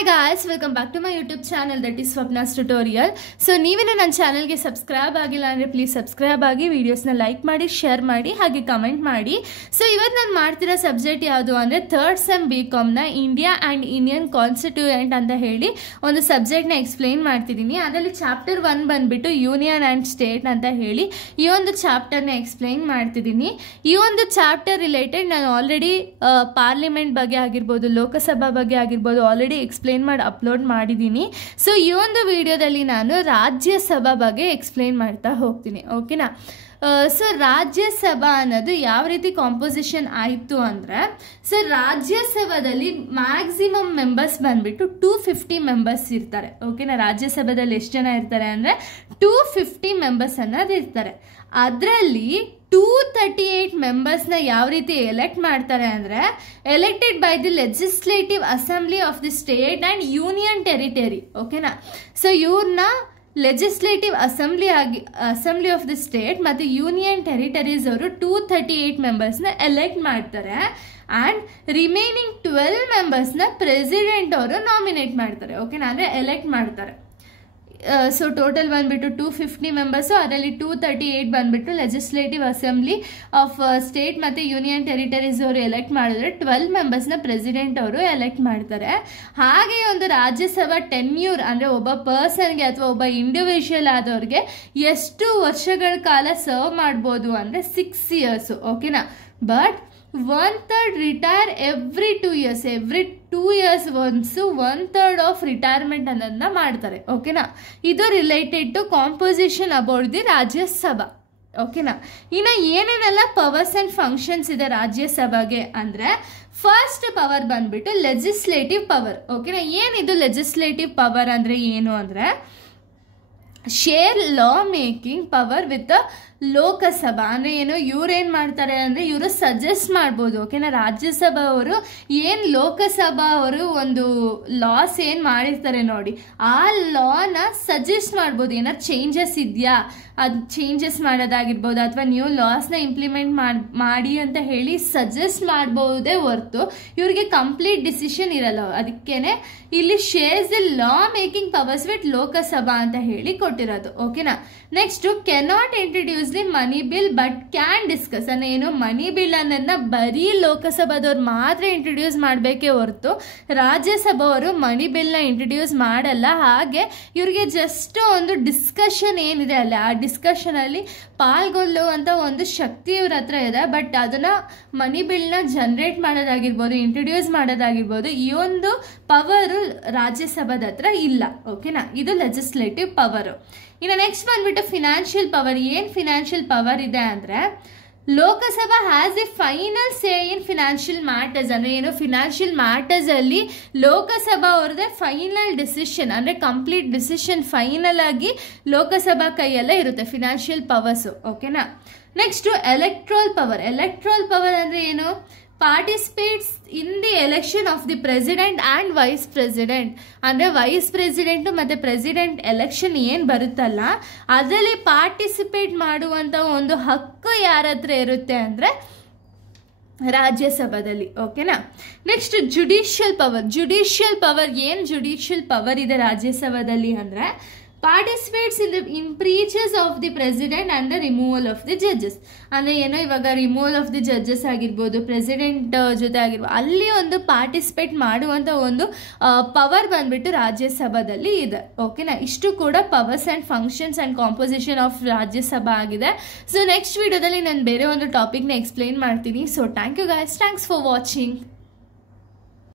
Hi guys, welcome back to my YouTube channel, that is Swapna's Tutorial. So ನೀವೇನು ನನ್ನ ಚಾನೆಲ್ಗೆ subscribe ಆಗಿಲ್ಲ ಅಂದರೆ ಪ್ಲೀಸ್ ಸಬ್ಸ್ಕ್ರೈಬ್ ಆಗಿ, ವಿಡಿಯೋಸ್ನ ಲೈಕ್ ಮಾಡಿ, ಶೇರ್ ಮಾಡಿ, ಹಾಗೆ ಕಮೆಂಟ್ ಮಾಡಿ. ಸೊ ಇವತ್ತು ನಾನು ಮಾಡ್ತಿರೋ ಸಬ್ಜೆಕ್ಟ್ ಯಾವುದು ಅಂದರೆ ಥರ್ಡ್ ಸೆಮ್ BComನ ಇಂಡಿಯಾ ಆ್ಯಂಡ್ ಇಂಡಿಯನ್ ಕಾನ್ಸ್ಟಿಟ್ಯೂಯೆಂಟ್ ಅಂತ ಹೇಳಿ ಒಂದು ಸಬ್ಜೆಕ್ಟ್ನ ಎಕ್ಸ್ಪ್ಲೈನ್ ಮಾಡ್ತಿದ್ದೀನಿ. ಅದರಲ್ಲಿ ಚಾಪ್ಟರ್ 1 ಬಂದುಬಿಟ್ಟು ಯೂನಿಯನ್ ಆ್ಯಂಡ್ ಸ್ಟೇಟ್ ಅಂತ ಹೇಳಿ ಈ ಒಂದು ಚಾಪ್ಟರ್ನ ಎಕ್ಸ್ಪ್ಲೈನ್ ಮಾಡ್ತಿದ್ದೀನಿ. ಈ ಒಂದು ಚಾಪ್ಟರ್ ರಿಲೇಟೆಡ್ ನಾನು ಆಲ್ರೆಡಿ ಪಾರ್ಲಿಮೆಂಟ್ ಬಗ್ಗೆ ಆಗಿರ್ಬೋದು, ಲೋಕಸಭಾ ಬಗ್ಗೆ ಆಗಿರ್ಬೋದು ಆಲ್ರೆಡಿ ಎಕ್ಸ್ಪ್ಲೈನ್ ಮಾಡಿ ಅಪ್ಲೋಡ್ ಮಾಡಿದ್ದೀನಿ. ಸೊ ಈ ಒಂದು ವಿಡಿಯೋದಲ್ಲಿ ನಾನು ರಾಜ್ಯಸಭಾ ಬಗ್ಗೆ ಎಕ್ಸ್ಪ್ಲೈನ್ ಮಾಡ್ತಾ ಹೋಗ್ತೀನಿ, ಓಕೆನಾ. ಸೊ ರಾಜ್ಯಸಭಾ ಅನ್ನೋದು ಯಾವ ರೀತಿ ಕಾಂಪೋಸಿಷನ್ ಆಯಿತು ಅಂದರೆ, ಸೊ ರಾಜ್ಯಸಭಾದಲ್ಲಿ ಮ್ಯಾಕ್ಸಿಮಮ್ ಮೆಂಬರ್ಸ್ ಬಂದುಬಿಟ್ಟು 250 ಮೆಂಬರ್ಸ್ ಇರ್ತಾರೆ, ಓಕೆನಾ. ರಾಜ್ಯಸಭಾದಲ್ಲಿ ಎಷ್ಟು ಜನ ಇರ್ತಾರೆ ಅಂದರೆ 250 ಮೆಂಬರ್ಸ್ ಅನ್ನೋದು ಇರ್ತಾರೆ. ಅದರಲ್ಲಿ 238 ಮೆಂಬರ್ಸ್ನ ಯಾವ ರೀತಿ ಎಲೆಕ್ಟ್ ಮಾಡ್ತಾರೆ ಅಂದರೆ, elected by the legislative assembly of the state and union territory, ಓಕೆನಾ. ಸೊ ಇವ್ರನ್ನ legislative assembly of the state ಮತ್ತು ಯೂನಿಯನ್ ಟೆರಿಟರೀಸ್ ಅವರು 238 ಮೆಂಬರ್ಸ್ನ ಎಲೆಕ್ಟ್ ಮಾಡ್ತಾರೆ. ಆ್ಯಂಡ್ ರಿಮೈನಿಂಗ್ 12 ಮೆಂಬರ್ಸ್ನ ಪ್ರೆಸಿಡೆಂಟ್ ಅವರು ನಾಮಿನೇಟ್ ಮಾಡ್ತಾರೆ, ಓಕೆನಾ, ಅಂದರೆ ಎಲೆಕ್ಟ್ ಮಾಡ್ತಾರೆ. ಸೊ ಟೋಟಲ್ ಬಂದುಬಿಟ್ಟು 250 ಮೆಂಬರ್ಸು, ಅದರಲ್ಲಿ 238 ಬಂದುಬಿಟ್ಟು ಲೆಜಿಸ್ಲೇಟಿವ್ ಅಸೆಂಬ್ಲಿ ಆಫ್ ಸ್ಟೇಟ್ ಮತ್ತು ಯೂನಿಯನ್ ಟೆರಿಟರೀಸ್ ಅವರು ಎಲೆಕ್ಟ್ ಮಾಡಿದ್ರೆ 12 ಮೆಂಬರ್ಸ್ನ ಪ್ರೆಸಿಡೆಂಟ್ ಅವರು ಎಲೆಕ್ಟ್ ಮಾಡ್ತಾರೆ. ಹಾಗೆ ಒಂದು ರಾಜ್ಯಸಭಾ ಟೆನ್ಯೂರ್ ಅಂದರೆ ಒಬ್ಬ ಪರ್ಸನ್ಗೆ ಅಥವಾ ಒಬ್ಬ ಇಂಡಿವಿಜುವಲ್ ಆದವ್ರಿಗೆ ಎಷ್ಟು ವರ್ಷಗಳ ಕಾಲ ಸರ್ವ್ ಮಾಡ್ಬೋದು ಅಂದರೆ 6 ಇಯರ್ಸು, ಓಕೆನಾ. But 1/3 retire every 2 years, every 2 years once 1/3 of retirement ಅನ್ನೋದನ್ನ ಮಾಡ್ತಾರೆ, ಓಕೆನಾ. ಇದು related to composition about the Rajya Sabha, ಓಕೆನಾ. ಇನ್ನು ಏನೇನೆಲ್ಲ ಪವರ್ಸ್ ಆ್ಯಂಡ್ ಫಂಕ್ಷನ್ಸ್ ಇದೆ ರಾಜ್ಯಸಭಾಗೆ ಅಂದರೆ, ಫಸ್ಟ್ ಪವರ್ ಬಂದ್ಬಿಟ್ಟು ಲೆಜಿಸ್ಲೇಟಿವ್ ಪವರ್, ಓಕೆನಾ. ಏನಿದು ಲೆಜಿಸ್ಲೇಟಿವ್ ಪವರ್ ಅಂದರೆ ಏನು ಅಂದರೆ, share law making power with Lok Sabha ಅಂದರೆ ಏನು, ಇವ್ರೇನು ಮಾಡ್ತಾರೆ ಅಂದರೆ ಇವರು ಸಜೆಸ್ಟ್ ಮಾಡ್ಬೋದು, ಓಕೆನಾ. ರಾಜ್ಯಸಭಾ ಅವರು ಏನು ಲೋಕಸಭಾ ಅವರು ಒಂದು ಲಾಸ್ ಏನು ಮಾಡಿರ್ತಾರೆ ನೋಡಿ, ಆ ಲಾನ ಸಜೆಸ್ಟ್ ಮಾಡ್ಬೋದು. ಏನಾದ್ರು ಚೇಂಜಸ್ ಇದೆಯಾ, ಅದು ಚೇಂಜಸ್ ಮಾಡೋದಾಗಿರ್ಬೋದು ಅಥವಾ ನ್ಯೂ ಲಾಸ್ನ ಇಂಪ್ಲಿಮೆಂಟ್ ಮಾಡಿ ಅಂತ ಹೇಳಿ ಸಜೆಸ್ಟ್ ಮಾಡ್ಬೋದೇ ಹೊರತು ಇವ್ರಿಗೆ ಕಂಪ್ಲೀಟ್ ಡಿಸಿಷನ್ ಇರಲ್ಲ. ಅದಕ್ಕೇನೆ ಇಲ್ಲಿ shares the law making powers with Lok Sabha ಅಂತ ಹೇಳಿ ಕೊಟ್ಟಿರೋದು, ಓಕೆನಾ. Next cannot introduce the money bill but can discuss ಅಂದರೆ ಏನು, ಮನಿ ಬಿಲ್ ಅನ್ನೋದನ್ನ ಬರೀ ಲೋಕಸಭಾದವ್ರು ಮಾತ್ರ ಇಂಟ್ರಡ್ಯೂಸ್ ಮಾಡಬೇಕೇ ಹೊರತು ರಾಜ್ಯಸಭಾ ಅವರು ಮನಿ ಬಿಲ್ನ ಇಂಟ್ರಡ್ಯೂಸ್ ಮಾಡಲ್ಲ. ಹಾಗೆ ಇವ್ರಿಗೆ ಜಸ್ಟ್ ಒಂದು ಡಿಸ್ಕಷನ್ ಏನಿದೆ ಅಲ್ಲ, ಆ ಡಿಸ್ಕಷನಲ್ಲಿ ಪಾಲ್ಗೊಳ್ಳುವಂಥ ಒಂದು ಶಕ್ತಿ ಇವ್ರ ಹತ್ರ ಇದೆ. ಬಟ್ ಅದನ್ನು ಮನಿ ಬಿಲ್ನ ಜನ್ರೇಟ್ ಮಾಡೋದಾಗಿರ್ಬೋದು, ಇಂಟ್ರಡ್ಯೂಸ್ ಮಾಡೋದಾಗಿರ್ಬೋದು, ಈ ಒಂದು ಪವರು ರಾಜ್ಯಸಭಾದ ಹತ್ರ ಇಲ್ಲ, ಓಕೆನಾ. ಇದು ಲೆಜಿಸ್ಲೇಟಿವ್ ಪವರು. ಇನ್ನು ನೆಕ್ಸ್ಟ್ ಬಂದ್ಬಿಟ್ಟು ಫಿನಾನ್ಷಿಯಲ್ ಪವರ್. ಏನು ಫಿನಾನ್ಷಿಯಲ್ ಪವರ್ ಇದೆ ಅಂದರೆ, Lok Sabha has A final say in financial matters ಅಂದರೆ ಏನು, ಫಿನಾನ್ಷಿಯಲ್ ಮ್ಯಾಟರ್ಸಲ್ಲಿ ಲೋಕಸಭಾ ಅವ್ರದ್ದೇ ಫೈನಲ್ ಡಿಸಿಷನ್ ಅಂದರೆ ಕಂಪ್ಲೀಟ್ ಡಿಸಿಷನ್ ಫೈನಲ್ ಆಗಿ ಲೋಕಸಭಾ ಕೈಯಲ್ಲೇ ಇರುತ್ತೆ ಫಿನಾನ್ಷಿಯಲ್ ಪವರ್ಸು, ಓಕೆನಾ. Next electoral power. Electoral power ಅಂದರೆ ಏನು, participates in the election of the president and vice president ಅಂದರೆ ವೈಸ್ ಪ್ರೆಸಿಡೆಂಟು ಮತ್ತು ಪ್ರೆಸಿಡೆಂಟ್ ಎಲೆಕ್ಷನ್ ಏನು ಬರುತ್ತಲ್ಲ ಅದರಲ್ಲಿ ಪಾರ್ಟಿಸಿಪೇಟ್ ಮಾಡುವಂಥ ಒಂದು ಹಕ್ಕು ಯಾರ ಹತ್ರ ಇರುತ್ತೆ ಅಂದರೆ ರಾಜ್ಯಸಭಾದಲ್ಲಿ, ಓಕೆನಾ. Next judicial power. Judicial power ಏನು ಜುಡಿಷಿಯಲ್ ಪವರ್ ಇದೆ ರಾಜ್ಯಸಭಾದಲ್ಲಿ ಅಂದರೆ, participates in preaches of the president and the removal of the judges ಅಂದರೆ ಏನೋ, ಇವಾಗ ರಿಮೂವಲ್ ಆಫ್ ದಿ ಜಡ್ಜಸ್ ಆಗಿರ್ಬೋದು, ಪ್ರೆಸಿಡೆಂಟ್ ಜೊತೆ ಆಗಿರ್ಬೋದು, ಅಲ್ಲಿ ಒಂದು ಪಾರ್ಟಿಸಿಪೇಟ್ ಮಾಡುವಂಥ ಒಂದು ಪವರ್ ಬಂದ್ಬಿಟ್ಟು ರಾಜ್ಯಸಭಾದಲ್ಲಿ ಇದೆ, ಓಕೆನಾ. ಇಷ್ಟು ಕೂಡ powers and functions and composition of Rajya Sabha ಆಗಿದೆ. ಸೊ ನೆಕ್ಸ್ಟ್ ವಿಡಿಯೋದಲ್ಲಿ ನಾನು ಬೇರೆ ಒಂದು ಟಾಪಿಕ್ನ ಎಕ್ಸ್ಪ್ಲೈನ್ ಮಾಡ್ತೀನಿ. So thank you guys, thanks for watching.